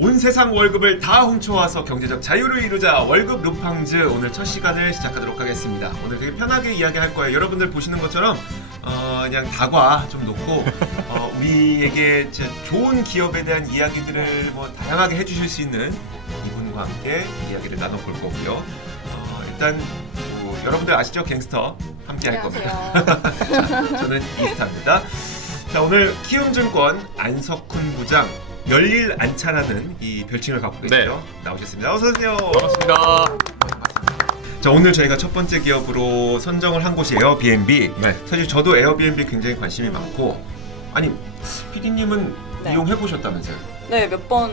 온 세상 월급을 다 훔쳐와서 경제적 자유를 이루자 월급 루팡즈 오늘 첫 시간을 시작하도록 하겠습니다. 오늘 되게 편하게 이야기할 거예요. 여러분들 보시는 것처럼 그냥 다과 좀 놓고 우리에게 좋은 기업에 대한 이야기들을 뭐 다양하게 해주실 수 있는 이분과 함께 이야기를 나눠볼 거고요. 일단 여러분들 아시죠? 갱스터 함께 할 겁니다. 저는 이스타입니다. 자, 오늘 키움증권 안석훈 부장 열일 안차라는 이 별칭을 갖고 계시죠? 네. 나오셨습니다. 어서 오세요. 반갑습니다. 자, 오늘 저희가 첫 번째 기업으로 선정을 한 곳이 에어비앤비. 네. 사실 저도 에어비앤비 굉장히 관심이 많고, 아니 PD님은 네. 이용해 보셨다면서요? 네, 몇 번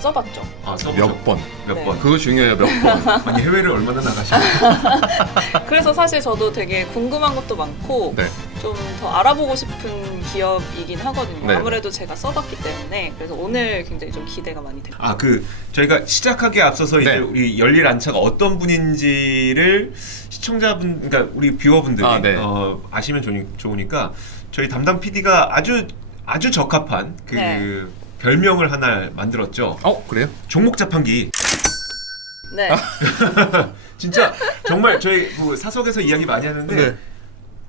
써봤죠. 아, 써보셨 몇 번? 몇 네. 번? 그거 중요해요. 몇 번? 아니 해외를 얼마나 나가시고? 그래서 사실 저도 되게 궁금한 것도 많고 네. 좀 더 알아보고 싶은 기업이긴 하거든요. 네. 아무래도 제가 써봤기 때문에 그래서 오늘 굉장히 좀 기대가 많이 됩니다. 아, 저희가 시작하기에 앞서서 이제 네. 우리 열일 안차가 어떤 분인지를 시청자분, 그러니까 우리 뷰어분들이 네. 아시면 좋으니까 저희 담당 PD가 아주 적합한 그 네. 별명을 하나 만들었죠. 그래요? 종목 자판기. 네, 진짜 정말 저희 그 사석에서 이야기 많이 하는데 네.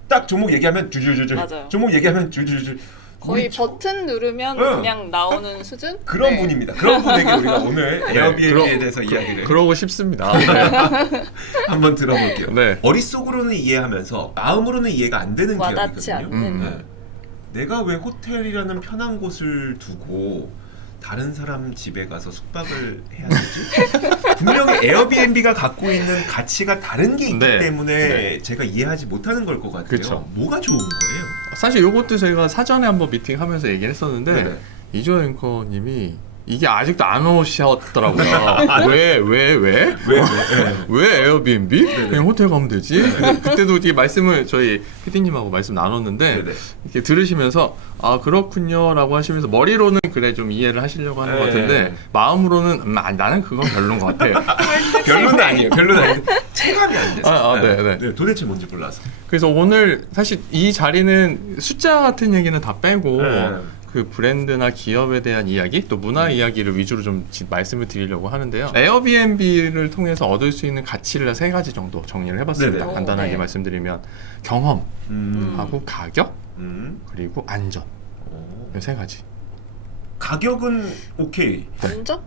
딱 종목 얘기하면 줄줄줄줄. 맞아요. 종목 얘기하면 줄줄줄. 거의 우리 버튼 누르면 응. 그냥 나오는 수준? 그런 네. 분입니다. 그런 분에게 우리가 오늘 에어비앤비에 그러- 대해서 이야기를 그러고 싶습니다. 네. 한번 들어볼게요. 네. 머릿속으로는 이해하면서 마음으로는 이해가 안 되는 와닿지 기업이거든요. 않는. 내가 왜 호텔이라는 편한 곳을 두고 다른 사람 집에 가서 숙박을 해야 되지? 분명히 에어비앤비가 갖고 있는 가치가 다른 게 있기 네. 때문에 네. 제가 이해하지 못하는 걸 것 같아요. 그쵸. 뭐가 좋은 거예요? 사실 이것도 저희가 사전에 한번 미팅하면서 얘기를 했었는데 네네. 이조 앵커님이 이게 아직도 안 오셨더라고요. 왜? 왜? 왜 에어비앤비? 네네. 그냥 호텔 가면 되지? 그때도 이게 말씀을 저희 PD님하고 말씀 나눴는데 네네. 이렇게 들으시면서 아 그렇군요라고 하시면서 머리로는 그래 좀 이해를 하시려고 하는 것 같은데 마음으로는 나는 그건 별론 것 같아요. 별로는 아니에요. 별로는 아닌데 체감이 안 돼서. 네네. 도대체 뭔지 몰라서. 그래서 오늘 사실 이 자리는 숫자 같은 얘기는 다 빼고 네. 그 브랜드나 기업에 대한 이야기 또 문화 이야기를 위주로 좀 말씀을 드리려고 하는데요. 에어비앤비를 통해서 얻을 수 있는 가치를 세 가지 정도 정리를 해봤습니다. 네네. 간단하게 네. 말씀드리면 경험하고 가격 음. 그리고 안전 오. 이 세 가지. 가격은 오케이. 먼저?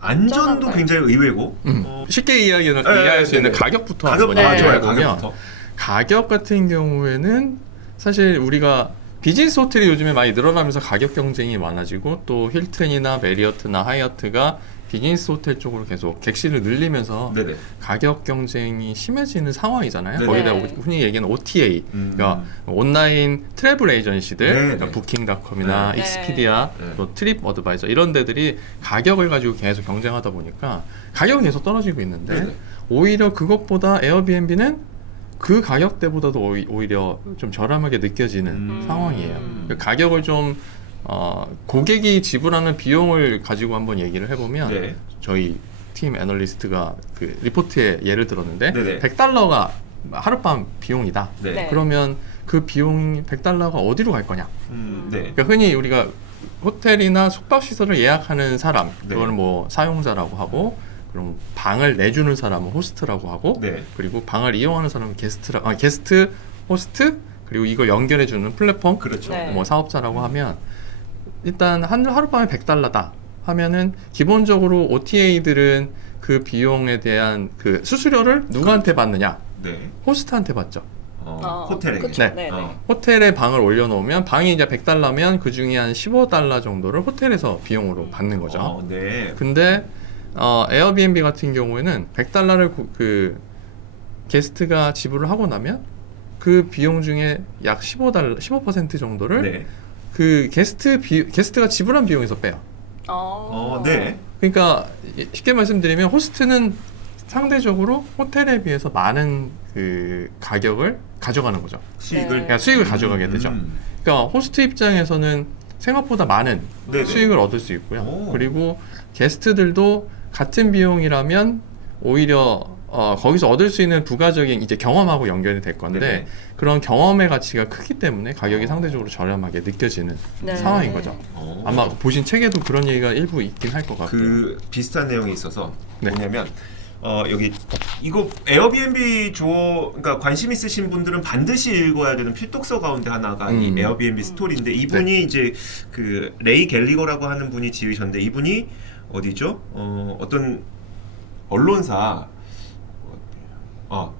안전도 안전한가요? 굉장히 의외고. 쉽게 이야기는 네, 이해할 수 있는 네네. 가격부터 가격부터 한번 좋아요, 얘기해 보면 가격부터. 가격 같은 경우에는 사실 우리가 비즈니스 호텔이 요즘에 많이 늘어나면서 가격 경쟁이 많아지고 또 힐튼이나 메리어트나 하이어트가 비즈니스 호텔 쪽으로 계속 객실을 늘리면서 네네. 가격 경쟁이 심해지는 상황이잖아요. 네네. 거기다 네. 흔히 얘기하는 OTA, 음. 그러니까 온라인 트래블 에이전시들, 네네. 그러니까 부킹닷컴이나 네. 익스피디아, 네. 또 트립 어드바이저 이런 데들이 가격을 가지고 계속 경쟁하다 보니까 가격은 계속 떨어지고 있는데 네네. 오히려 그것보다 에어비앤비는 그 가격대보다도 오히려 좀 저렴하게 느껴지는 상황이에요. 그 가격을 좀 고객이 지불하는 비용을 가지고 한번 얘기를 해보면 네. 저희 팀 애널리스트가 그 리포트에 예를 들었는데 네네. $100가 하룻밤 비용이다. 네. 네. 그러면 그 비용이 $100가 어디로 갈 거냐? 네. 그러니까 흔히 우리가 호텔이나 숙박시설을 예약하는 사람, 네. 그거는 뭐 사용자라고 하고, 그럼 방을 내주는 사람은 호스트라고 하고, 네. 그리고 방을 이용하는 사람은 게스트, 호스트, 그리고 이걸 연결해주는 플랫폼, 그렇죠. 네. 뭐 사업자라고 하면 일단 하룻밤에 $100다 하면은 기본적으로 OTA들은 그 비용에 대한 그 수수료를 누구한테 받느냐? 네. 호스트한테 받죠. 호텔에. 그쵸. 네. 네. 네. 호텔에 방을 올려놓으면 방이 이제 $100면 그 중에 한 $15 정도를 호텔에서 비용으로 받는 거죠. 네. 근데 에어비앤비 같은 경우에는 $100를 그 게스트가 지불을 하고 나면 그 비용 중에 약 $15 정도를 네. 그 게스트가 지불한 비용에서 빼요. 네. 그러니까 쉽게 말씀드리면 호스트는 상대적으로 호텔에 비해서 많은 그 가격을 가져가는 거죠. 수익을. 그러니까 수익을 가져가게 되죠. 그러니까 호스트 입장에서는 생각보다 많은 네네. 수익을 얻을 수 있고요. 오. 그리고 게스트들도 같은 비용이라면 오히려 거기서 얻을 수 있는 부가적인 이제 경험하고 연결이 될 건데 네네. 그런 경험의 가치가 크기 때문에 가격이 상대적으로 저렴하게 느껴지는 네. 상황인 거죠. 어. 아마 보신 책에도 그런 얘기가 일부 있긴 할 것 같고요. 그 비슷한 내용이 있어서 네. 뭐냐면 여기 이거 에어비앤비 그러니까 관심 있으신 분들은 반드시 읽어야 되는 필독서 가운데 하나가 이 에어비앤비 스토리인데 이분이 이제 그 레이 갤리거라고 하는 분이 지으셨는데 이분이 어디죠? 어떤 언론사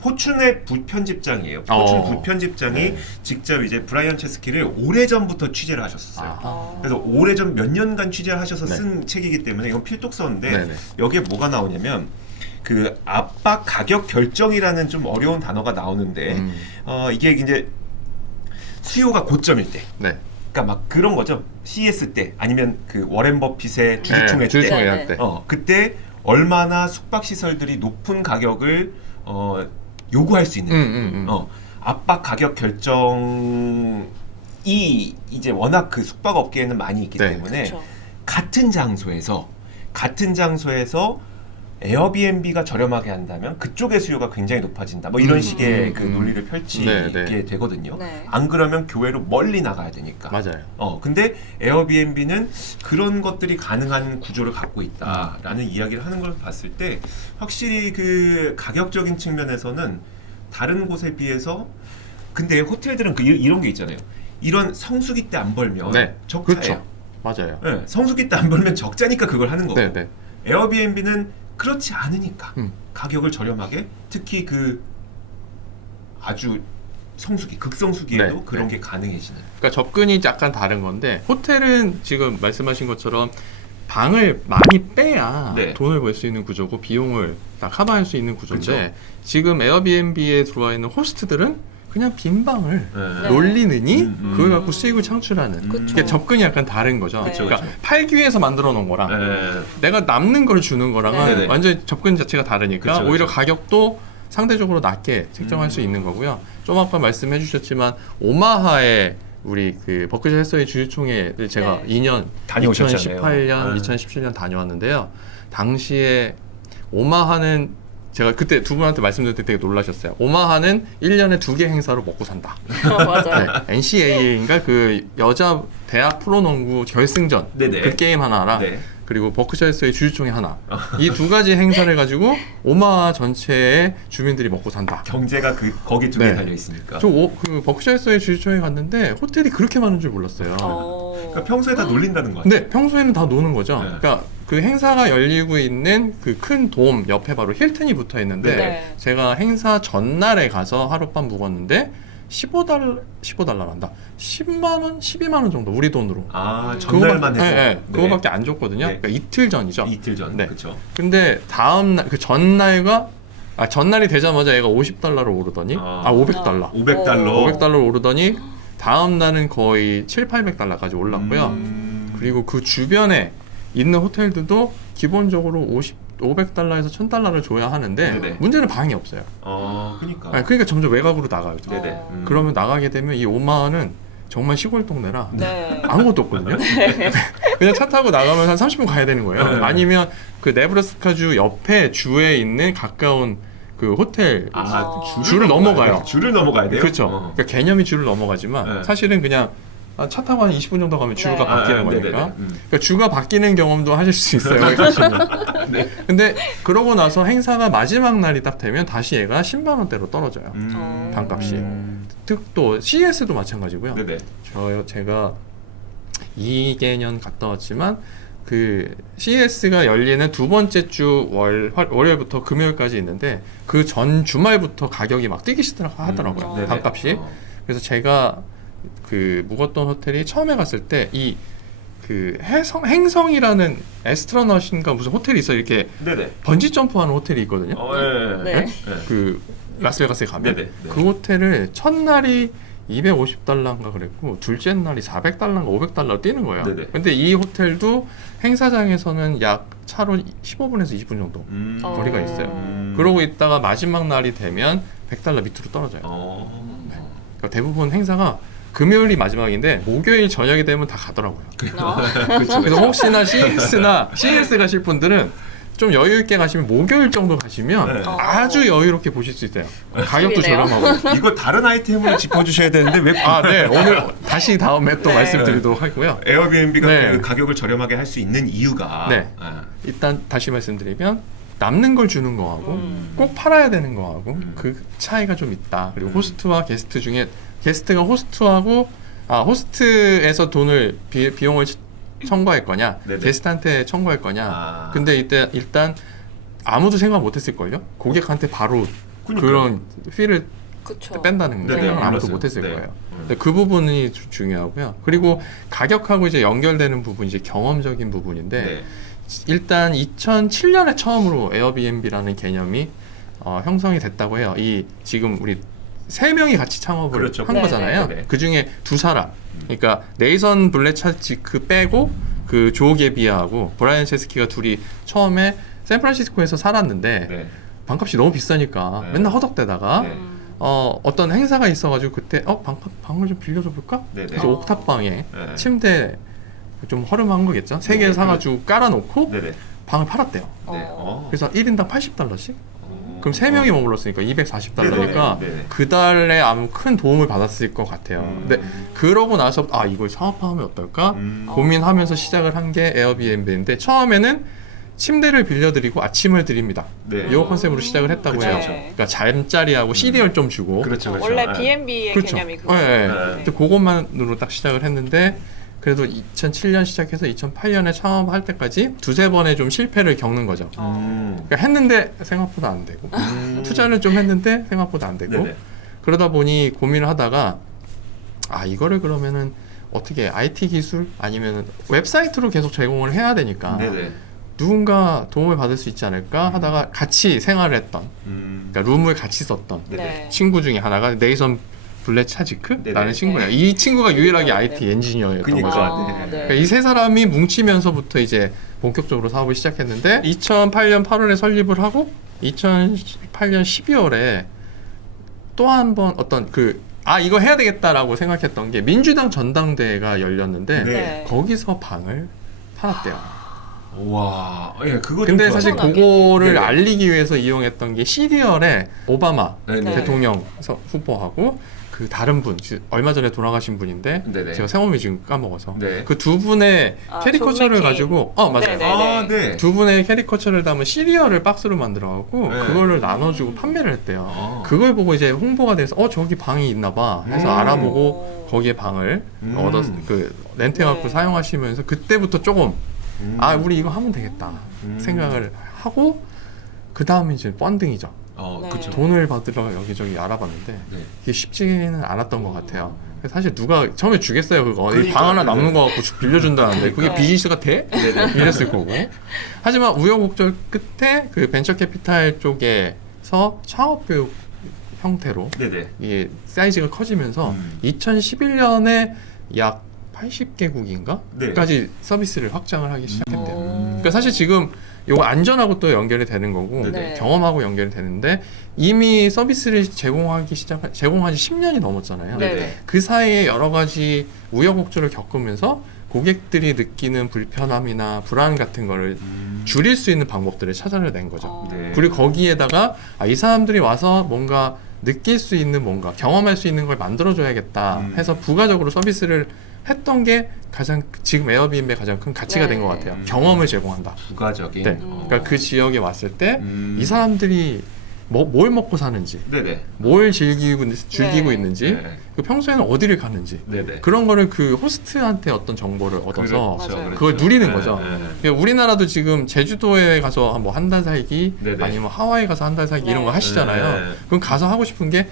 포춘의 부편집장이에요. 포춘 부편집장이 네. 직접 이제 브라이언 체스키를 오래전부터 취재를 하셨어요. 아. 그래서 오래전 몇 년간 취재를 하셔서 네. 쓴 책이기 때문에 이건 필독서인데 네네. 여기에 뭐가 나오냐면 그 압박 가격 결정이라는 좀 어려운 단어가 나오는데 이게 이제 수요가 고점일 때 네. 그러니까 막 그런 거죠. CES 때 아니면 그 워렌 버핏의 주주총회 때 주주총회 네, 할 때. 그때 얼마나 숙박 시설들이 높은 가격을 요구할 수 있는 압박 가격 결정이 이제 워낙 그 숙박 업계에는 많이 있기 네. 때문에 그쵸. 같은 장소에서 에어비앤비가 저렴하게 한다면 그쪽의 수요가 굉장히 높아진다. 뭐 이런 식의 그 논리를 펼치게 네, 네. 되거든요. 네. 안 그러면 교외로 멀리 나가야 되니까. 맞아요. 근데 에어비앤비는 그런 것들이 가능한 구조를 갖고 있다라는 이야기를 하는 걸 봤을 때 확실히 그 가격적인 측면에서는 다른 곳에 비해서 근데 호텔들은 이런 게 있잖아요. 이런 성수기 때 안 벌면 네. 적자예요. 그렇죠. 맞아요. 네, 성수기 때 안 벌면 적자니까 그걸 하는 거고. 네, 네. 에어비앤비는 그렇지 않으니까 가격을 저렴하게 특히 그 아주 극성수기에도 네, 그런 네. 게 가능해지는. 그러니까 접근이 약간 다른 건데 호텔은 지금 말씀하신 것처럼 방을 많이 빼야 네. 돈을 벌 수 있는 구조고 비용을 다 커버할 수 있는 구조인데 그쵸. 지금 에어비앤비에 들어와 있는 호스트들은 그냥 빈 방을 네. 놀리느니 음. 그걸 갖고 수익을 창출하는 그쵸. 이게 접근이 약간 다른 거죠. 그쵸, 그러니까 그쵸. 팔기 위해서 만들어 놓은 거랑 네. 내가 남는 걸 주는 거랑은 네네. 완전히 접근 자체가 다르니까 그쵸, 오히려 그쵸. 가격도 상대적으로 낮게 책정할 수 있는 거고요. 좀 아까 말씀해 주셨지만 오마하에 우리 그 버크셔 해서웨이 주주총회를 제가 네. 2년 다녀오셨잖아요. 2018년, 네. 2017년 다녀왔는데요. 당시에 오마하는 제가 그때 두 분한테 말씀드릴 때 되게 놀라셨어요. 오마하는 1년에 2개 행사로 먹고 산다. 맞아요. 네, NCAA인가 그 여자 대학 프로농구 결승전 네네. 그 게임 하나랑 네. 그리고 버크셔에서의 주주총회 하나 이 두 가지 행사를 가지고 오마하 전체의 주민들이 먹고 산다. 경제가 거기 쪽에 네. 달려 있으니까. 그 버크셔에서의 주주총회 갔는데 호텔이 그렇게 많은 줄 몰랐어요. 그러니까 평소에 다 놀린다는 거야. 근데 평소에는 다 노는 거죠. 네. 그러니까 그 행사가 열리고 있는 그 큰 돔 옆에 바로 힐튼이 붙어 있는데 네. 제가 행사 전날에 가서 하룻밤 묵었는데 15달러란다. 10만 원, 12만 원 정도 우리 돈으로. 전날만 해도. 네, 네. 그거밖에 안 줬거든요. 네. 그러니까 이틀 전이죠. 이틀 전. 네. 그렇죠. 근데 다음 날 그 전날과 전날이 되자마자 얘가 50달러로 오르더니 500달러. 500달러. 500달러로 오르더니 다음 날은 거의 700~800달러까지 올랐고요. 그리고 그 주변에 있는 호텔들도 기본적으로 500달러에서 1000달러를 줘야 하는데 네네. 문제는 방이 없어요. 그러니까. 그러니까 점점 외곽으로 나가요. 네네. 그러면 나가게 되면 이 오마하는 정말 시골 동네라 네. 아무것도 없거든요. 그냥 차 타고 나가면 한 30분 가야 되는 거예요. 네. 아니면 그 네브라스카주 옆에 주에 있는 가까운 그 호텔 줄을 넘어가요. 줄을 넘어가야 돼요. 그렇죠. 그러니까 개념이 줄을 넘어가지만 네. 사실은 그냥 차 타고 한 20분 정도 가면 주가 네. 바뀌는 네네네. 거니까. 그러니까 주가 바뀌는 경험도 하실 수 있어요. 네. 근데 그러고 나서 행사가 마지막 날이 딱 되면 다시 얘가 10만 원대로 떨어져요. 방값이. 또 CES도 마찬가지고요. 네네. 제가 2개년 갔다 왔지만 그 CES가 열리는 두 번째 주 월요일부터 금요일까지 있는데 그 전 주말부터 가격이 막 뛰기 시작하더라고요. 네네. 방값이. 그래서 제가 그 묵었던 호텔이 처음에 갔을 때 이 그 행성이라는 에스트로넛인가 무슨 호텔이 있어 이렇게 네네. 번지 점프하는 호텔이 있거든요. 네. 그 라스베가스에 가면 네네. 네. 그 호텔을 첫날이 250달러인가 그랬고 둘째 날이 400달러인가 500달러 뛰는 거예요. 네네. 근데 이 호텔도 행사장에서는 약 차로 15분에서 20분 정도 거리가 있어요. 그러고 있다가 마지막 날이 되면 100달러 밑으로 떨어져요. 그러니까 대부분 행사가 금요일이 마지막인데 목요일 저녁이 되면 다 가더라고요. 그렇죠. 그래서 혹시나 CES 가실 분들은 좀 여유 있게 가시면 목요일 정도 가시면 네. 아주 여유롭게 보실 수 있어요. 가격도 팁이네요. 저렴하고. 이거 다른 아이템으로 짚어주셔야 되는데 왜 네. 오늘 다시 다음에 또 네. 말씀드리도록 하고요. 에어비앤비가 네. 그 가격을 저렴하게 할 수 있는 이유가 네. 일단 다시 말씀드리면 남는 걸 주는 거하고 꼭 팔아야 되는 거하고 그 차이가 좀 있다. 그리고 호스트와 게스트 중에 게스트가 호스트에서 돈을 비용을 청구할 거냐, 네네. 게스트한테 청구할 거냐. 근데 이때 일단 아무도 생각 못했을 걸요. 고객한테 바로 그러니까요. 그런 피를 그쵸. 뺀다는 네네, 생각을 아무도 몰랐어요. 못했을 네. 거예요. 근데 그 부분이 중요하고요. 그리고 가격하고 이제 연결되는 부분이 이제 경험적인 부분인데. 네. 일단 2007년에 처음으로 에어비앤비라는 개념이 형성이 됐다고 해요. 이 지금 우리 세 명이 같이 창업을 그렇죠. 한 네, 거잖아요. 네, 네. 그 중에 두 사람, 그러니까 네이선 블레차지크 빼고 그 조 게비아하고 브라이언 체스키가 둘이 처음에 샌프란시스코에서 살았는데 네. 방값이 너무 비싸니까 네. 맨날 허덕대다가 네. 어떤 행사가 있어가지고 그때 방을 좀 빌려줘 볼까? 네, 네. 그래서 옥탑방에 네. 침대 좀 허름한 거겠죠. 세 개 네, 사가지고 깔아놓고 네네. 방을 팔았대요. 네. 그래서 1인당 $80씩? 그럼 3명이 머물렀으니까 $240니까 네네. 그 달에 아무 큰 도움을 받았을 것 같아요. 근데 그러고 나서 이걸 사업화하면 어떨까? 고민하면서 시작을 한 게 에어비앤비인데 처음에는 침대를 빌려드리고 아침을 드립니다. 네. 이 컨셉으로 시작을 했다고 그쵸, 해요. 그쵸. 그러니까 잠자리하고 시리얼 좀 주고 그렇죠, 그렇죠. 원래 네. B&B의 그렇죠. 개념이 그거. 네. 네. 근데 그것만으로 딱 시작을 했는데 그래도 2007년 시작해서 2008년에 창업할 때까지 두세 번의 좀 실패를 겪는 거죠. 그러니까 했는데 생각보다 안 되고 투자를 좀 했는데 생각보다 안 되고 네네. 그러다 보니 고민을 하다가 이거를 그러면은 어떻게 IT 기술 아니면 웹사이트로 계속 제공을 해야 되니까 네네. 누군가 도움을 받을 수 있지 않을까 하다가 같이 생활을 했던 그러니까 룸을 같이 썼던 네. 친구 중에 하나가 네이선 블레차지크라는 네네. 친구예요. 이 친구가 유일하게 네. IT 엔지니어였던 그러니까. 거죠. 네. 그러니까 이 세 사람이 뭉치면서부터 이제 본격적으로 사업을 시작했는데 2008년 8월에 설립을 하고 2008년 12월에 또 한 번 어떤 이거 해야 되겠다라고 생각했던 게 민주당 전당대회가 열렸는데 네. 거기서 방을 팔았대요. 와, 예, 그거 근데 좀 사실 엄청나게. 그거를 네네. 알리기 위해서 이용했던 게 시리얼에 오바마 네네. 대통령 후보하고 그 다른 분 얼마 전에 돌아가신 분인데 네네. 제가 성함이 지금 까먹어서 네. 그 두 분의 존 캐리커처를 맥케인. 가지고 맞아요. 네네. 아, 네. 두 분의 캐리커처를 담은 시리얼을 박스로 만들어갖고 네. 그거를 나눠주고 판매를 했대요. 아. 그걸 보고 이제 홍보가 돼서 저기 방이 있나봐 해서 알아보고 거기에 방을 얻어서 렌트해갖고 네. 사용하시면서 그때부터 조금 우리 이거 하면 되겠다 생각을 하고 그 다음에 이제 펀딩이죠. 네. 그쵸. 돈을 받으러 여기저기 알아봤는데 네. 이게 쉽지는 않았던 것 같아요. 사실 누가 처음에 주겠어요 그거 그러니까, 방 하나 네네. 남는 거 갖고 빌려준다는데 그게 네. 비즈니스가 돼? 네네. 이랬을 거고 하지만 우여곡절 끝에 그 벤처 캐피탈 쪽에서 창업교육 형태로 네네. 이게 사이즈가 커지면서 2011년에 약 80개국인가? 네. 까지 서비스를 확장을 하기 시작했대요. 오. 그러니까 사실 지금 요거 안전하고 또 연결이 되는 거고 네. 경험하고 연결이 되는데 이미 서비스를 제공한 지 10년이 넘었잖아요. 네네. 그 사이에 여러 가지 우여곡절을 겪으면서 고객들이 느끼는 불편함이나 불안 같은 거를 줄일 수 있는 방법들을 찾아낸 거죠. 네. 그리고 거기에다가 이 사람들이 와서 뭔가 느낄 수 있는 뭔가 경험할 수 있는 걸 만들어줘야겠다 해서 부가적으로 서비스를 했던 게 가장 지금 에어비앤비의 가장 큰 가치가 네. 된 것 같아요. 경험을 제공한다. 부가적인. 네. 그러니까 그 지역에 왔을 때 이 이 사람들이 뭘 먹고 사는지, 네네. 뭘 즐기고 네. 있는지, 네. 그 평소에는 어디를 가는지 네네. 그런 거를 그 호스트한테 어떤 정보를 얻어서 그렇죠, 맞아요. 그걸 누리는 네, 거죠. 네. 그러니까 우리나라도 지금 제주도에 가서 뭐 한 달 살기 네네. 아니면 하와이 가서 한 달 살기 이런 거 네. 하시잖아요. 네. 그럼 가서 하고 싶은 게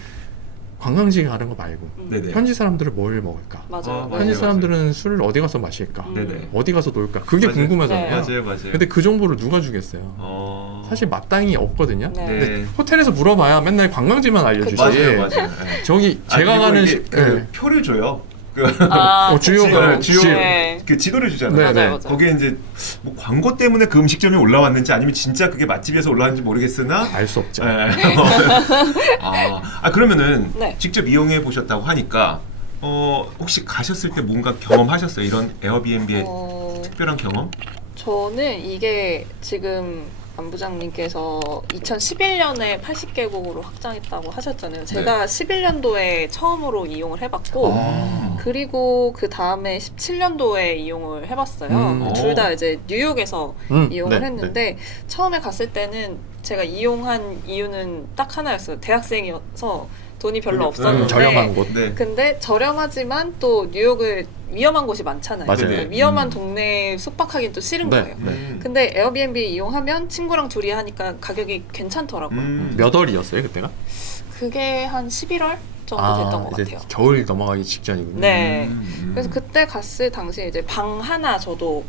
관광지 가는 거 말고 네네. 현지 사람들은 뭘 먹을까? 맞아요. 맞아요. 현지 사람들은 술을 어디 가서 마실까? 네네. 어디 가서 놀까? 그게 맞아요. 궁금하잖아요. 네. 맞아요. 근데 그 정보를 누가 주겠어요? 사실 마땅히 없거든요. 네. 근데 호텔에서 물어봐야 맨날 관광지만 알려주지. 맞아요. 네. 저기 제가 그리고 가는 이게 네. 표를 줘요. 주요 주요 네. 그 지도를 주잖아요. 네, 맞아요, 네. 맞아요. 거기에 이제 뭐 광고 때문에 그 음식점이 올라왔는지 아니면 진짜 그게 맛집에서 올라왔는지 모르겠으나 알 수 없죠. 네. 그러면은 네. 직접 이용해 보셨다고 하니까 혹시 가셨을 때 뭔가 경험하셨어요? 이런 에어비앤비의 특별한 경험? 저는 이게 지금 안 부장님께서 2011년에 80개국으로 확장했다고 하셨잖아요. 제가 11년도에 처음으로 이용을 해봤고 그리고 그 다음에 17년도에 이용을 해봤어요. 둘 다 이제 뉴욕에서 이용을 네, 했는데 처음에 갔을 때는 제가 이용한 이유는 딱 하나였어요. 대학생이어서 돈이 별로 없었는데 저렴한 곳. 네. 근데 저렴하지만 또 뉴욕을 위험한 곳이 많잖아요. 맞아요. 그러니까 위험한 동네에 숙박하긴 또 싫은 네, 거예요. 네. 근데 에어비앤비 이용하면 친구랑 둘이 하니까 가격이 괜찮더라고요. 몇 월이었어요 그때가? 그게 한 11월 정도 됐던 것 이제 같아요. 겨울 넘어가기 직전이군요. 네. 그래서 그때 갔을 당시에 이제 방 하나 저도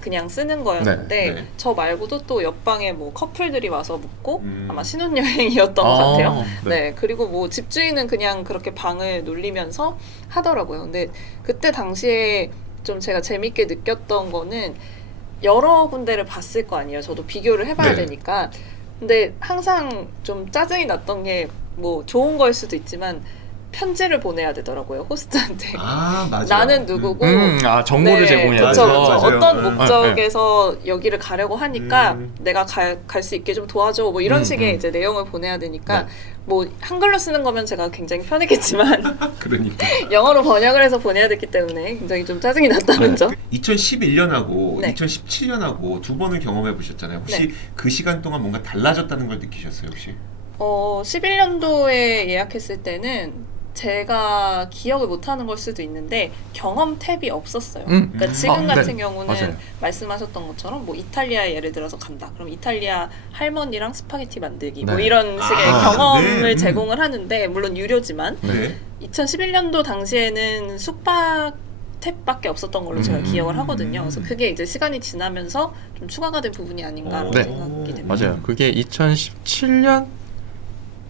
그냥 쓰는 거였는데 네. 저 말고도 또 옆방에 뭐 커플들이 와서 묵고 아마 신혼여행이었던 것 같아요. 네. 그리고 뭐 집주인은 그냥 그렇게 방을 놀리면서 하더라고요. 근데 그때 당시에 좀 제가 재밌게 느꼈던 거는 여러 군데를 봤을 거 아니에요. 저도 비교를 해봐야 네. 되니까. 근데 항상 좀 짜증이 났던 게 뭐 좋은 거일 수도 있지만 편지를 보내야 되더라고요. 호스트한테. 아 맞아요. 나는 누구고 정보를 네, 제공해야 그쵸, 돼요. 그쵸. 맞아요. 어떤 네. 목적에서 여기를 가려고 하니까 음. 내가 갈 수 있게 좀 도와줘 뭐 이런 식의 이제 내용을 보내야 되니까 네. 뭐 한글로 쓰는 거면 제가 굉장히 편했겠지만 그러니까 영어로 번역을 해서 보내야 됐기 때문에 굉장히 좀 짜증이 났다는 점. 2011년하고 네. 2017년하고 두 번을 경험해 보셨잖아요. 혹시 네. 그 시간 동안 뭔가 달라졌다는 걸 느끼셨어요, 혹시? 11년도에 예약했을 때는 제가 기억을 못하는 걸 수도 있는데 경험 탭이 없었어요. 그러니까 지금 네. 같은 경우는 맞아요. 말씀하셨던 것처럼 뭐 이탈리아에 예를 들어서 간다. 그럼 이탈리아 할머니랑 스파게티 만들기 뭐 네. 이런 식의 아, 경험을 네. 제공을 하는데 물론 유료지만 네. 2011년도 당시에는 숙박 탭밖에 없었던 걸로 제가 기억을 하거든요. 그래서 그게 이제 시간이 지나면서 좀 추가가 된 부분이 아닌가라고 네. 생각이 됩니다. 맞아요. 그게 2017년,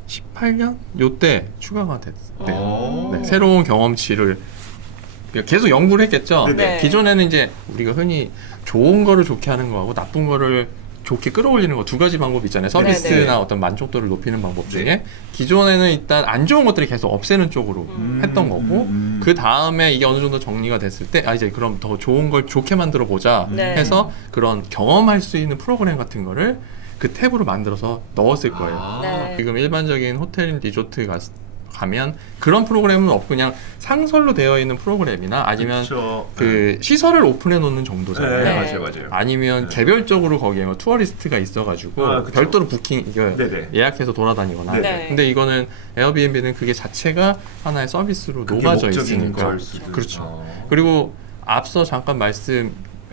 18년 요때 추가가 됐대요. 네, 새로운 경험치를 계속 연구를 했겠죠. 네네. 네. 기존에는 이제 우리가 흔히 좋은 거를 좋게 하는 거하고 나쁜 거를 좋게 끌어올리는 거 두 가지 방법이 있잖아요. 서비스나 네네. 어떤 만족도를 높이는 방법 중에 네. 기존에는 일단 안 좋은 것들을 계속 없애는 쪽으로 했던 거고 음. 그 다음에 이게 어느 정도 정리가 됐을 때 이제 그럼 더 좋은 걸 좋게 만들어 보자 네. 해서 그런 경험할 수 있는 프로그램 같은 거를 그 탭으로 만들어서 넣었을 거예요. 아. 네. 지금 일반적인 호텔 리조트 가면 그런 프로그램은 없고 그냥 상설로 되어 있는 프로그램이나 아니면 그쵸. 그 시설을 오픈해 놓는 정도잖아요. 네, 네. 맞아요, 맞아요. 아니면 네. 개별적으로 거기에 뭐 투어리스트가 있어가지고 아, 그쵸. 별도로 부킹 이거 네네. 예약해서 돌아다니거나. 네네. 네. 근데 이거는 에어비앤비는 그게 자체가 하나의 서비스로 그게 녹아져 목적인 있으니까. 걸 수도. 그렇죠. 그리고 앞서 잠깐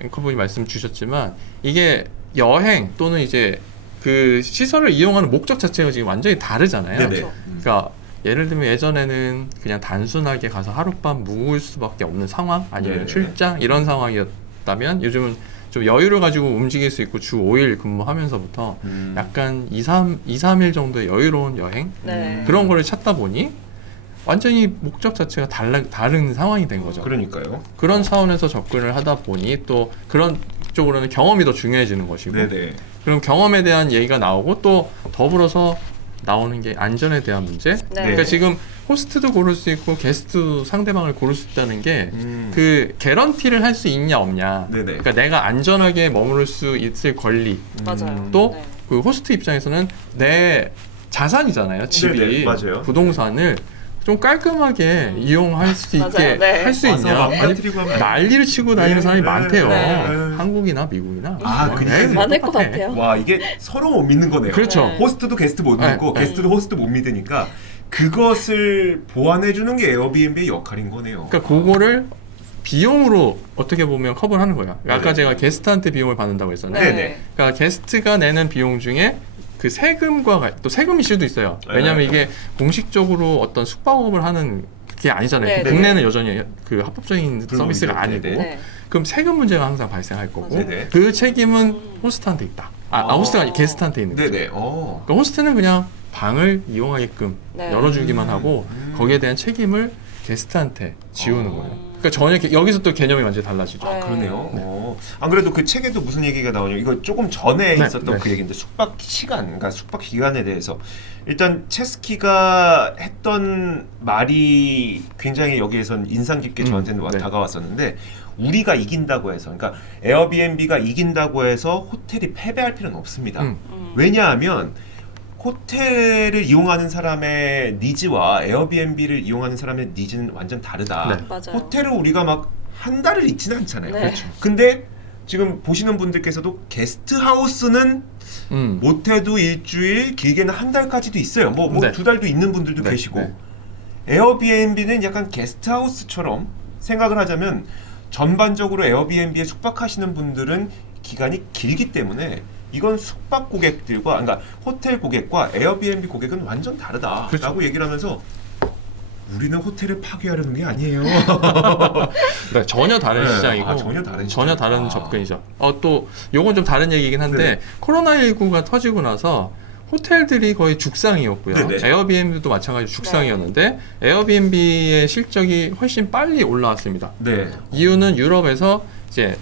앵커분이 말씀 주셨지만 이게 여행 또는 이제 그 시설을 이용하는 목적 자체가 지금 완전히 다르잖아요. 네네. 그렇죠. 그러니까 예를 들면 예전에는 그냥 단순하게 가서 하룻밤 묵을 수밖에 없는 상황 아니면 네네. 출장 이런 상황이었다면 요즘은 좀 여유를 가지고 움직일 수 있고 주 5일 근무하면서부터 약간 2, 3일 정도의 여유로운 여행 네. 그런 거를 찾다 보니 완전히 목적 자체가 다른 상황이 된 거죠. 그러니까요. 그런 차원에서 접근을 하다 보니 또 그런 쪽으로는 경험이 더 중요해지는 것이고 네네. 그럼 경험에 대한 얘기가 나오고 또 더불어서 나오는 게 안전에 대한 문제. 네. 그러니까 지금 호스트도 고를 수 있고 게스트도 상대방을 고를 수 있다는 게 그 개런티를 할 수 있냐 없냐. 네네. 그러니까 내가 안전하게 머무를 수 있을 권리. 맞아요. 또 네. 그 호스트 입장에서는 내 자산이잖아요. 집이 네네, 맞아요. 부동산을 좀 깔끔하게 이용할 수 맞아요. 있게 네. 할 수 와서 있냐. 막 아니, 빠뜨리고 하면 안 돼. 난리를 치고 다니는 사람이 네, 많대요. 네. 한국이나 미국이나. 아, 그러니까 네, 많을 것 똑같아. 같아요. 와, 이게 서로 못 믿는 거네요. 그렇죠. 네. 호스트도 게스트 못 네, 믿고 네. 게스트도 호스트 못 믿으니까 그것을 보완해 주는 게 에어비앤비의 역할인 거네요. 그러니까 그거를 비용으로 어떻게 보면 커버를 하는 거야. 아까 네네. 제가 게스트한테 비용을 받는다고 했잖아요. 네네. 그러니까 게스트가 내는 비용 중에 그 세금과 또 세금 이슈도 있어요. 왜냐하면 네. 이게 공식적으로 어떤 숙박업을 하는 게 아니잖아요. 네네. 국내는 여전히 그 합법적인 불법이죠. 서비스가 아니고. 네네. 네. 그럼 세금 문제가 항상 발생할 거고 네네. 그 책임은 호스트한테 있다. 호스트가 아니라 게스트한테 있는 거죠. 네네. 그러니까 호스트는 그냥 방을 이용하게끔 네. 열어주기만 하고 거기에 대한 책임을 게스트한테 지우는 거예요. 그러니까 전혀 여기서 또 개념이 완전히 달라지죠. 네. 그러네요. 안 그래도 그 책에도 무슨 얘기가 나오냐. 이거 조금 전에 네, 있었던 네. 그 얘기인데 숙박 시간, 그러니까 숙박 기간에 대해서 일단 체스키가 했던 말이 굉장히 여기에선 인상 깊게 저한테는 네. 다가왔었는데 우리가 이긴다고 해서, 그러니까 에어비앤비가 이긴다고 해서 호텔이 패배할 필요는 없습니다. 왜냐하면 호텔을 이용하는 사람의 니즈와 에어비앤비를 이용하는 사람의 니즈는 완전 다르다. 네. 맞아요. 호텔을 우리가 막 한 달을 있지는 않잖아요. 네. 그렇죠. 근데 지금 보시는 분들께서도 게스트하우스는 못해도 일주일, 길게는 한 달까지도 있어요. 뭐 네. 2달도 있는 분들도 네, 계시고. 네. 에어비앤비는 약간 게스트하우스처럼 생각을 하자면 전반적으로 에어비앤비에 숙박하시는 분들은 기간이 길기 때문에 이건 숙박 고객들과, 그러니까 호텔 고객과 에어비앤비 고객은 완전 다르다라고 그렇죠. 얘기를 하면서 우리는 호텔을 파괴하려는 게 아니에요. 네, 전혀 다른 네. 시장이고 아, 전혀 다른 전혀 다른 시장. 접근이죠. 또 요건 좀 다른 얘기긴 한데 네네. 코로나19가 터지고 나서 호텔들이 거의 죽상이었고요. 네네. 에어비앤비도 마찬가지로 죽상이었는데 에어비앤비의 실적이 훨씬 빨리 올라왔습니다. 네. 이유는 유럽에서 이제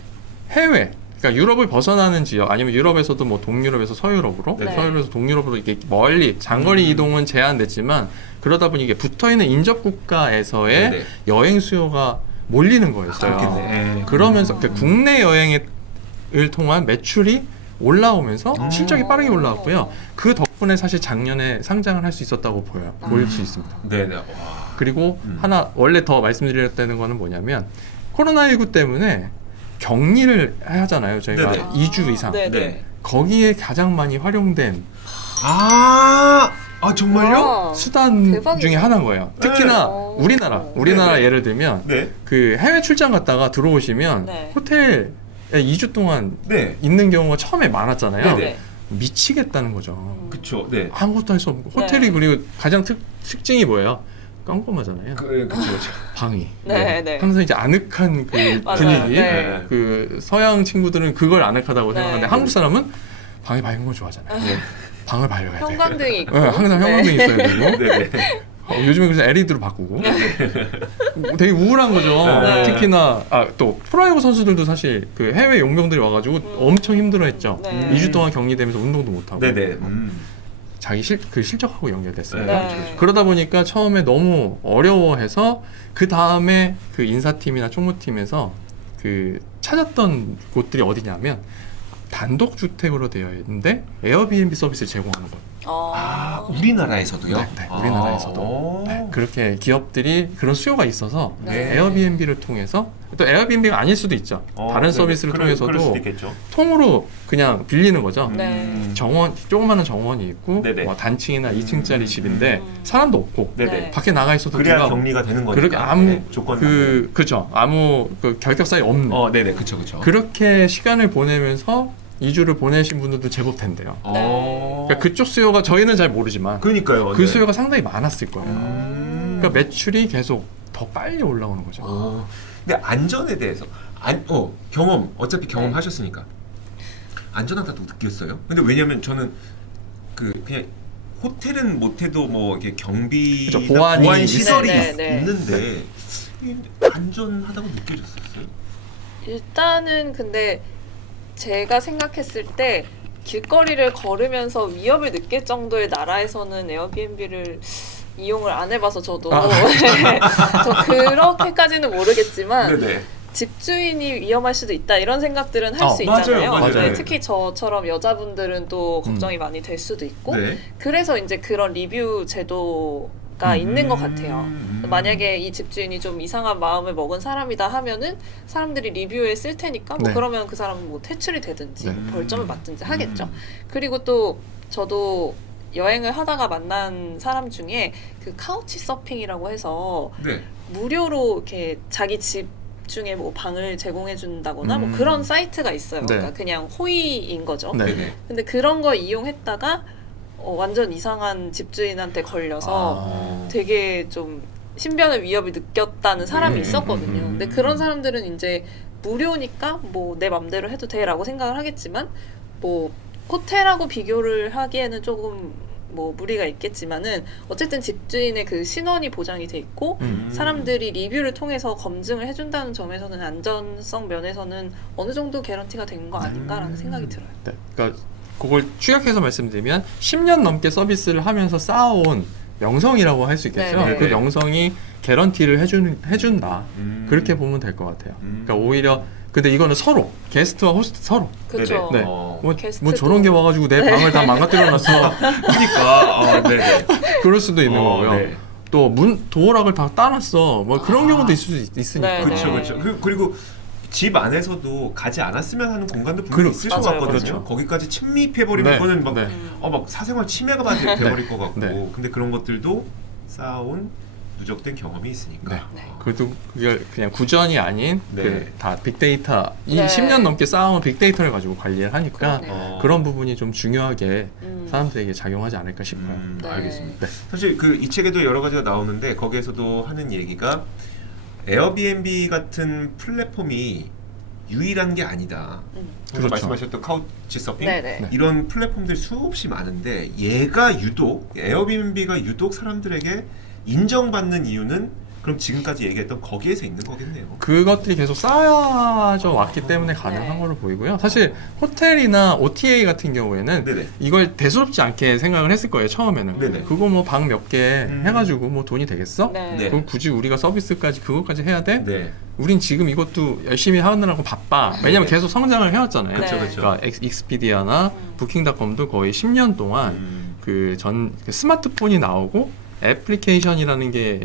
해외, 그러니까 유럽을 벗어나는 지역, 아니면 유럽에서도 뭐 동유럽에서 서유럽으로, 네. 서유럽에서 동유럽으로 이게 멀리 장거리 이동은 제한됐지만 그러다 보니 이게 붙어있는 인접 국가에서의 네네. 여행 수요가 몰리는 거였어요. 그렇겠네. 그러면서 그 국내 여행을 통한 매출이 올라오면서 실적이 빠르게 올라왔고요. 그 덕분에 사실 작년에 상장을 할 수 있었다고 보일 수 있습니다. 네네. 와. 그리고 하나 원래 더 말씀드렸다는 거는 뭐냐면 코로나19 때문에 격리를 하잖아요. 저희가 네네. 2주 이상. 네네. 네. 거기에 가장 많이 활용된 정말요? 와. 수단 대박이다. 중에 하나인 거예요. 특히나 네. 우리나라 네네. 예를 들면 네. 그 해외 출장 갔다가 들어오시면 네. 호텔에 2주 동안 네. 있는 경우가 처음에 많았잖아요. 네네. 미치겠다는 거죠. 그쵸. 네. 아무것도 할 수 없고 호텔이 네. 그리고 가장 특징이 뭐예요? 깜깜하잖아요. 그쵸. 방이. 네, 네. 항상 이제 아늑한 그 맞아요. 분위기. 네. 그 서양 친구들은 그걸 아늑하다고 네. 생각하는데 한국 사람은 방이 밝은 걸 좋아하잖아요. 방을 밝혀야 돼. 형광등이 있고. 네, 항상 형광등이 있어야 되고. 네네. 요즘에 그래서 LED로 바꾸고. 되게 우울한 거죠. 네. 특히나 또 프로야구 선수들도 사실 그 해외 용병들이 와가지고 엄청 힘들어했죠. 네. 2주 동안 격리되면서 운동도 못 하고. 네네. 자기 그 실적하고 연결됐어요. 네. 그러다 보니까 처음에 너무 어려워해서 그 다음에 그 인사팀이나 총무팀에서 그 찾았던 곳들이 어디냐면 단독 주택으로 되어 있는데 에어비앤비 서비스를 제공하는 것. 우리나라에서도요? 네, 우리나라에서도. 네, 그렇게 기업들이 그런 수요가 있어서 네. 에어비앤비를 통해서 또 에어비앤비가 아닐 수도 있죠. 다른 네네. 서비스를 그럴 통해서도 수도 있겠죠. 통으로 그냥 빌리는 거죠. 네. 정원, 조그마한 정원이 있고 네네. 뭐 단층이나 2층짜리 집인데 사람도 없고 네네. 네. 밖에 나가 있어도 그래야 누가 격리가 되는 거니까. 그렇게 아무 네, 조건. 그죠 아무 그 결격 사유 없는 네네. 그쵸. 그렇게 시간을 보내면서 2주를 보내신 분들도 제법 된대요. 그러니까 그쪽 수요가 저희는 잘 모르지만 그러니까요. 그 네. 수요가 상당히 많았을 거예요. 그러니까 음. 매출이 계속 더 빨리 올라오는 거죠. 근데 안전에 대해서 경험 어차피 경험하셨으니까 안전하다고 느꼈어요. 근데 왜냐면 저는 그냥 호텔은 못해도 뭐 이게 경비 그쵸, 보안이 시설이 네, 네, 네. 있는데 안전하다고 느껴졌었어요. 일단은 근데 제가 생각했을 때 길거리를 걸으면서 위협을 느낄 정도의 나라에서는 에어비앤비를 이용을 안 해봐서 저도 네, 저 그렇게까지는 모르겠지만 네네. 집주인이 위험할 수도 있다 이런 생각들은 할 수 맞아요, 있잖아요. 맞아요. 네, 특히 저처럼 여자분들은 또 걱정이 많이 될 수도 있고 네. 그래서 이제 그런 리뷰 제도가 있는 것 같아요. 만약에 이 집주인이 좀 이상한 마음을 먹은 사람이다 하면은 사람들이 리뷰에 쓸 테니까 뭐 네. 그러면 그 사람은 뭐 퇴출이 되든지 네. 뭐 벌점을 맞든지 하겠죠. 그리고 또 저도 여행을 하다가 만난 사람 중에 그 카우치 서핑이라고 해서 네. 무료로 이렇게 자기 집 중에 뭐 방을 제공해 준다거나 뭐 그런 사이트가 있어요. 네. 그러니까 그냥 호의인 거죠. 네. 네네. 근데 그런 거 이용했다가 완전 이상한 집주인한테 걸려서 되게 좀 신변의 위협을 느꼈다는 사람이 있었거든요. 근데 그런 사람들은 이제 무료니까 뭐 내 맘대로 해도 돼라고 생각을 하겠지만 뭐 호텔하고 비교를 하기에는 조금 뭐 무리가 있겠지만은 어쨌든 집주인의 그 신원이 보장이 돼 있고 사람들이 리뷰를 통해서 검증을 해준다는 점에서는 안전성 면에서는 어느 정도 개런티가 된 거 아닌가라는 생각이 들어요. 네. 그러니까 그걸 축약해서 말씀드리면 10년 넘게 서비스를 하면서 쌓아온 명성이라고 할 수 있겠죠. 네네. 그 명성이 개런티를 해준다. 그렇게 보면 될 것 같아요. 그러니까 오히려 근데 이거는 서로 게스트와 호스트 서로. 그렇죠. 네. 뭐 게스트도- 저런 게 와가지고 내 방을 다 망가뜨려놨어. 그러니까 네네. 그럴 수도 있는 어, 거고요. 네. 또 도어락을 다 따놨어. 뭐 그런 아. 경우도 있으니까. 네, 그렇죠, 네. 그렇죠. 그리고 집 안에서도 가지 않았으면 하는 공간도 분명히 있을 것 맞아요, 같거든요. 그렇죠. 거기까지 침입해버리면 네, 그거는 막, 네. 막 사생활 침해가 돼버릴 것 같고. 네. 근데 그런 것들도 쌓아온 누적된 경험이 있으니까. 네. 네. 그래도 그게 그냥 구전이 아닌 네. 다 빅데이터 네. 10년 넘게 쌓아온 빅데이터를 가지고 관리를 하니까 그러네요. 그런 부분이 좀 중요하게 음. 사람들에게 작용하지 않을까 싶어요. 네. 알겠습니다. 네. 사실 그 이 책에도 여러 가지가 나오는데 거기에서도 하는 얘기가 에어비앤비 같은 플랫폼이 유일한 게 아니다. 그렇죠. 말씀하셨던 카우치 서핑 네네. 이런 플랫폼들 수없이 많은데 얘가 유독 에어비앤비가 유독 사람들에게 인정받는 이유는 그럼 지금까지 얘기했던 거기에서 있는 거겠네요. 그것들이 계속 쌓여져 왔기 때문에 가능한 네. 걸로 보이고요. 사실 호텔이나 OTA 같은 경우에는 네네. 이걸 대수롭지 않게 생각을 했을 거예요. 처음에는. 네네. 그거 뭐 방 몇 개 음. 해가지고 뭐 돈이 되겠어? 네. 네. 그럼 굳이 우리가 서비스까지 그것까지 해야 돼? 네. 우린 지금 이것도 열심히 하느라고 바빠. 왜냐면 계속 성장을 해왔잖아요. 그쵸, 그쵸. 그러니까 익스피디아나 부킹닷컴도 거의 10년 동안 그 스마트폰이 나오고 애플리케이션이라는 게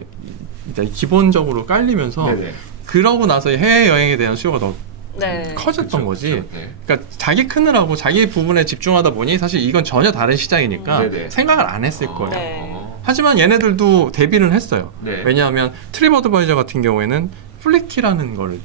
일단 기본적으로 깔리면서 네네. 그러고 나서 해외 여행에 대한 수요가 더 네. 커졌던 그쵸, 거지. 그쵸. 네. 그러니까 자기 크느라고 자기 부분에 집중하다 보니 사실 이건 전혀 다른 시장이니까 네네. 생각을 안 했을 거예요. 네. 하지만 얘네들도 대비를 했어요. 네. 왜냐하면 트립어드바이저 같은 경우에는 플리키라는 걸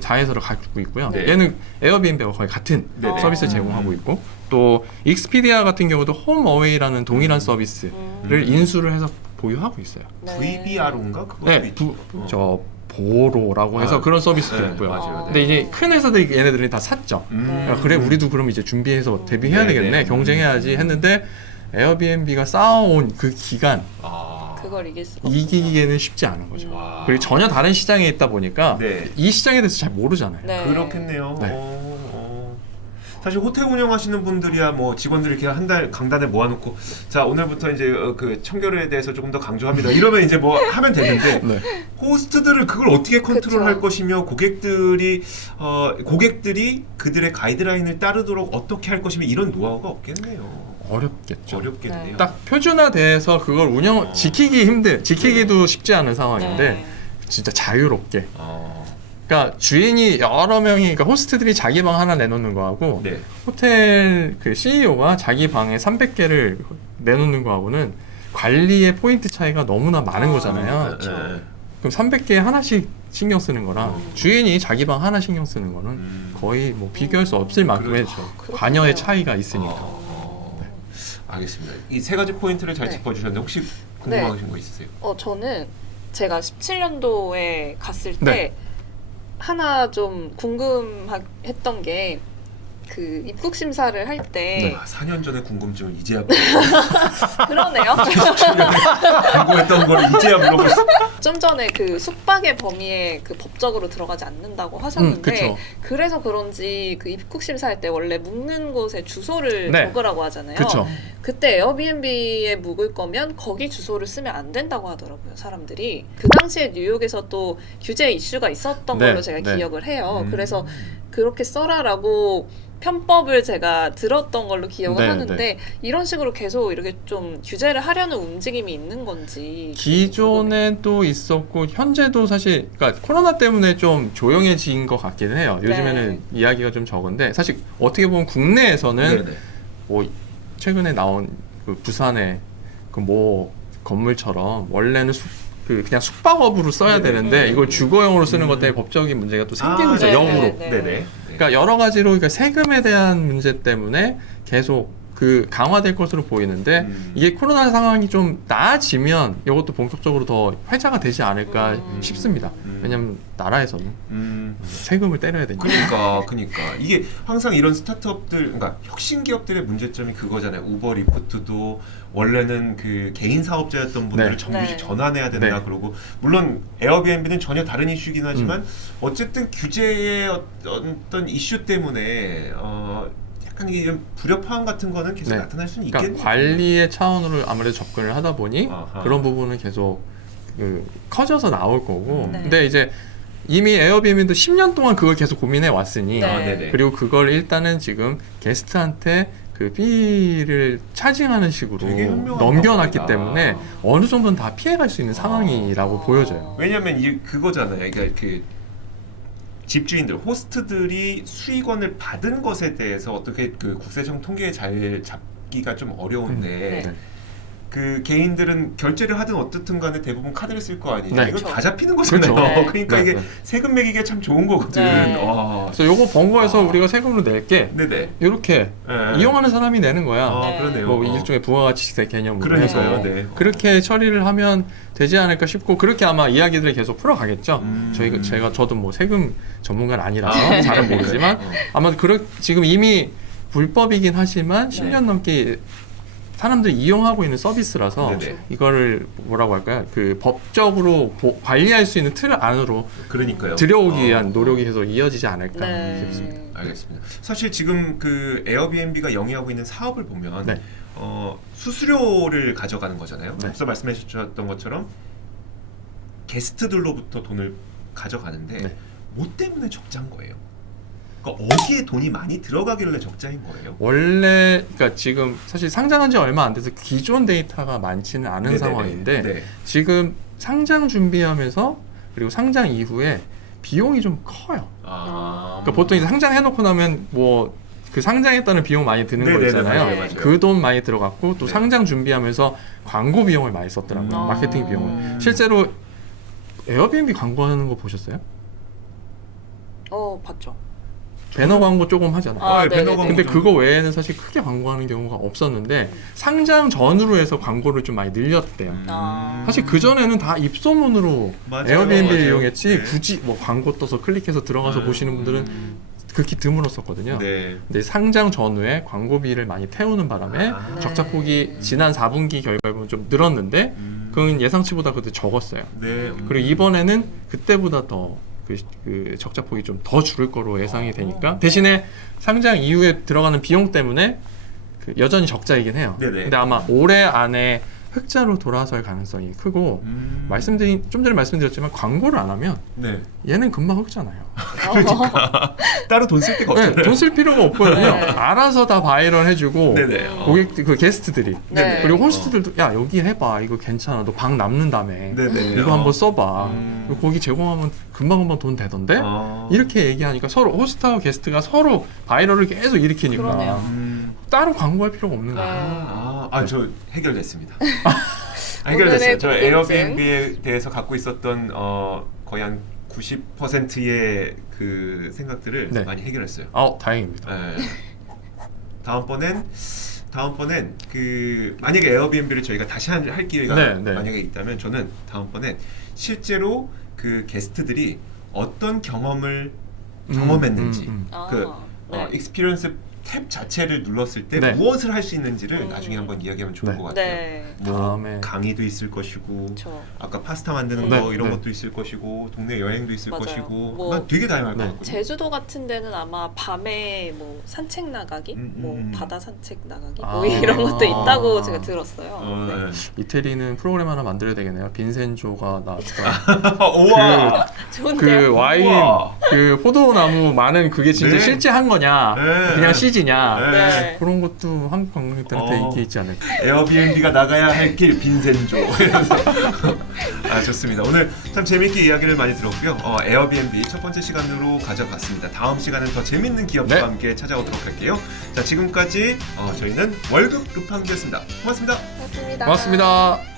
자회사를 갖고 있고요. 네. 얘는 에어비앤비와 거의 같은 네네. 서비스를 제공하고 있고 또 익스피디아 같은 경우도 홈어웨이라는 동일한 서비스를 인수를 해서 보유하고 있어요. 네. VBR인가 그것도 네, 있죠. 저 보로라고 해서 아, 그런 서비스도 네, 있고요. 맞아요. 근데 이제 큰 회사들이 얘네들이 다 샀죠. 네. 그래 우리도 그럼 이제 준비해서 데뷔해야 네, 되겠네, 네. 경쟁해야지 했는데 에어비앤비가 쌓아온 그 기간 그걸 이길 수가 이기기에는 쉽지 않은 거죠. 와. 그리고 전혀 다른 시장에 있다 보니까 네. 이 시장에 대해서 잘 모르잖아요. 네. 그렇겠네요. 네. 사실 호텔 운영하시는 분들이야 뭐 직원들 이렇게 한 달 강단에 모아놓고 자 오늘부터 이제 그 청결에 대해서 조금 더 강조합니다. 이러면 이제 뭐 하면 되는데 네. 호스트들을 그걸 어떻게 컨트롤할 그쵸. 것이며 고객들이 그들의 가이드라인을 따르도록 어떻게 할 것이며 이런 노하우가 없겠네요. 어렵겠죠. 어렵겠네요. 네. 딱 표준화돼서 그걸 지키기도 쉽지 않은 상황인데 네. 진짜 자유롭게. 어, 그러니까 주인이 여러 명이, 그러니까 호스트들이 자기 방 하나 내놓는 거하고 네. 호텔 그 CEO가 자기 방에 300개를 내놓는 거하고는 관리의 포인트 차이가 너무나 많은 거잖아요. 네, 네. 그럼 300개에 하나씩 신경 쓰는 거랑 주인이 자기 방 하나 신경 쓰는 거는 거의 뭐 비교할 수 없을 만큼의 그렇군요. 관여의 차이가 있으니까. 알겠습니다. 이 세 가지 포인트를 잘 네. 짚어주셨는데 혹시 궁금하신 거 있으세요? 저는 제가 17년도에 갔을 때 네. 하나 좀 궁금했던 게 그 입국 심사를 할 때 4년 전에 궁금증을 이제야 그러네요. 궁금했던 걸 이제야 물어볼 수. 좀 전에 그 숙박의 범위에 그 법적으로 들어가지 않는다고 하셨는데 그쵸. 그래서 그런지 그 입국 심사할 때 원래 묵는 곳에 주소를 네. 적으라고 하잖아요. 그렇죠. 그때 에어비앤비에 묵을 거면 거기 주소를 쓰면 안 된다고 하더라고요, 사람들이. 그 당시에 뉴욕에서 또 규제 이슈가 있었던 네, 걸로 제가 네. 기억을 해요. 그래서 그렇게 써라라고 편법을 제가 들었던 걸로 기억을 네, 하는데 네. 이런 식으로 계속 이렇게 좀 규제를 하려는 움직임이 있는 건지 기존엔 또 있었고 현재도 사실 그러니까 코로나 때문에 좀 조용해진 것 같기는 해요. 요즘에는 네. 이야기가 좀 적은데 사실 어떻게 보면 국내에서는 뭐 최근에 나온 그 부산의 그 뭐 건물처럼 원래는 그냥 숙박업으로 써야 네네. 되는데 이걸 주거용으로 쓰는 것 때문에 법적인 문제가 또 생기고 있어요. 네, 역으로. 네. 네네. 그러니까 여러 가지로 그러니까 세금에 대한 문제 때문에 계속 그 강화될 것으로 보이는데 이게 코로나 상황이 좀 나아지면 이것도 본격적으로 더 활자가 되지 않을까 싶습니다. 왜냐면 나라에서는 세금을 때려야 되니까. 그러니까 이게 항상 이런 스타트업들, 그러니까 혁신 기업들의 문제점이 그거잖아요. 우버, 리프트도 원래는 그 개인 사업자였던 분들을 네. 정규직 네. 전환해야 된다. 네. 그러고 물론 에어비앤비는 전혀 다른 이슈긴 하지만 어쨌든 규제의 어떤 이슈 때문에 약간 이런 불협화음 같은 거는 계속 네. 나타날 수는 그러니까 있겠네요. 관리의 차원으로 아무래도 접근을 하다 보니 아하. 그런 부분은 계속 커져서 나올 거고. 네. 근데 이제 이미 에어비앤비도 10년 동안 그걸 계속 고민해 왔으니 네. 네네. 그리고 그걸 일단은 지금 게스트한테 그 비를 차징하는 식으로 되게 현명한 넘겨놨기 방법이다. 때문에 어느 정도는 다 피해갈 수 있는 상황이라고 보여져요. 왜냐면 이 그거잖아요. 그러니까 그 집주인들, 호스트들이 수익원을 받은 것에 대해서 어떻게 그 국세청 통계에 잘 잡기가 좀 어려운데 네. 그 개인들은 결제를 하든 어떻든 간에 대부분 카드를 쓸 거 아니에요. 네. 이거 그렇죠. 다 잡히는 거잖아요. 그렇죠. 네. 그러니까 네, 이게 네. 세금 매기기가 참 좋은 거거든. 네. 와. 그래서 요거 번 거에서 우리가 세금으로 낼게. 네네. 이렇게 네. 이용하는 사람이 내는 거야. 아, 네. 그러네요. 뭐 일종의 부가가치세 개념으로 그러니까요. 해서 네. 그렇게 처리를 하면 되지 않을까 싶고 그렇게 아마 이야기들을 계속 풀어가겠죠. 음. 저도 뭐 세금 전문가는 아니라서 아, 잘은 네. 모르지만 어. 아마 지금 이미 불법이긴 하지만 10년 넘게 사람들이 이용하고 있는 서비스라서 네네. 이거를 뭐라고 할까요? 그 법적으로 관리할 수 있는 틀 안으로 그러니까요. 들여오기 위한 노력이 계속 이어지지 않을까 네. 싶습니다. 알겠습니다. 사실 지금 그 에어비앤비가 영위하고 있는 사업을 보면 네. 수수료를 가져가는 거잖아요. 네. 앞서 말씀해 주셨던 것처럼 게스트들로부터 돈을 가져가는데 네. 뭐 때문에 적자인 거예요? 그러니까 어디에 돈이 많이 들어가길래 적자인 거예요? 원래 그러니까 지금 사실 상장한 지 얼마 안 돼서 기존 데이터가 많지는 않은 네네네. 상황인데 네. 지금 상장 준비하면서 그리고 상장 이후에 비용이 좀 커요. 그러니까 보통 이제 상장해놓고 나면 뭐 그 상장했다는 비용 많이 드는 거 네네네, 있잖아요. 맞아요, 맞아요. 그 돈 많이 들어갔고 또 네. 상장 준비하면서 광고 비용을 많이 썼더라고요. 마케팅 비용을. 실제로 에어비앤비 광고하는 거 보셨어요? 봤죠. 배너 광고 조금 하잖아요. 아, 예, 배너 네네네. 광고 근데 좀- 그거 외에는 사실 크게 광고하는 경우가 없었는데 상장 전후로 해서 광고를 좀 많이 늘렸대요. 아. 사실 그 전에는 다 입소문으로 맞아요, 에어비앤비를 맞아요. 이용했지 네. 굳이 뭐 광고 떠서 클릭해서 들어가서 보시는 분들은 극히 드물었었거든요. 네. 근데 상장 전후에 광고비를 많이 태우는 바람에 아. 적자폭이 지난 4분기 결과를 보면 좀 늘었는데 그건 예상치보다 그때 적었어요. 네. 그리고 이번에는 그때보다 더 그 적자폭이 좀 더 줄을 거로 예상이 되니까 대신에 상장 이후에 들어가는 비용 때문에 그 여전히 적자이긴 해요. 네네. 근데 아마 올해 안에 흑자로 돌아설 가능성이 크고 좀 전에 말씀드렸지만 광고를 안 하면 네. 얘는 금방 흑자나요. 따로 돈 쓸 데가 없잖아요. 돈 쓸 필요가 없거든요. 네. 알아서 다 바이럴 해주고 네네. 고객 그 게스트들이 네. 그리고 호스트들도 야 여기 해봐 이거 괜찮아 너 방 남는다며 네네. 이거 한번 써봐 음. 그리고 거기 제공하면 금방 돈 되던데 이렇게 얘기하니까 서로 호스트하고 게스트가 서로 바이럴을 계속 일으키니까 그러네요. 따로 광고할 필요가 없는 네. 거예요. 저 해결됐습니다. 해결됐어요. 오늘의 저 궁금증. 에어비앤비에 대해서 갖고 있었던 거의 한 90%의 그 생각들을 네. 많이 해결했어요. 다행입니다. 네. 다음번엔 그 만약에 에어비앤비를 저희가 다시 할 기회가 네. 만약에 있다면 저는 다음번엔 실제로 그 게스트들이 어떤 경험을 경험했는지 그 네. 익스피리언스 탭 자체를 눌렀을 때 네. 무엇을 할 수 있는지를 나중에 한번 이야기하면 좋을 네. 것 같아요. 네. 뭐 다음에 강의도 있을 것이고 그렇죠. 아까 파스타 만드는 네, 거 이런 네. 것도 있을 것이고 동네 여행도 있을 맞아요. 것이고 뭐 난 되게 다양할 것 네. 같거든요. 제주도 같은 데는 아마 밤에 뭐 산책 나가기, 뭐 바다 산책 나가기, 뭐 이런 것도 있다고 제가 들었어요. 네. 이태리는 프로그램 하나 만들어야 되겠네요. 빈센조가 나왔던 우와. 좋은데요. 그 와인 우와. 그 포도나무 많은 그게 진짜 네. 실제 한 거냐 네. 그냥 CG냐 네. 그런 것도 한국 관광객들한테 인기 있지 않을까. 에어비앤비가 나가야 할 길 빈센조. 이러면서. 좋습니다. 오늘 참 재밌게 이야기를 많이 들었고요. 에어비앤비 첫 번째 시간으로 가져봤습니다. 다음 시간은 더 재밌는 기업과 네. 함께 찾아오도록 할게요. 자, 지금까지 저희는 월급 루팡기였습니다. 고맙습니다. 고맙습니다. 고맙습니다.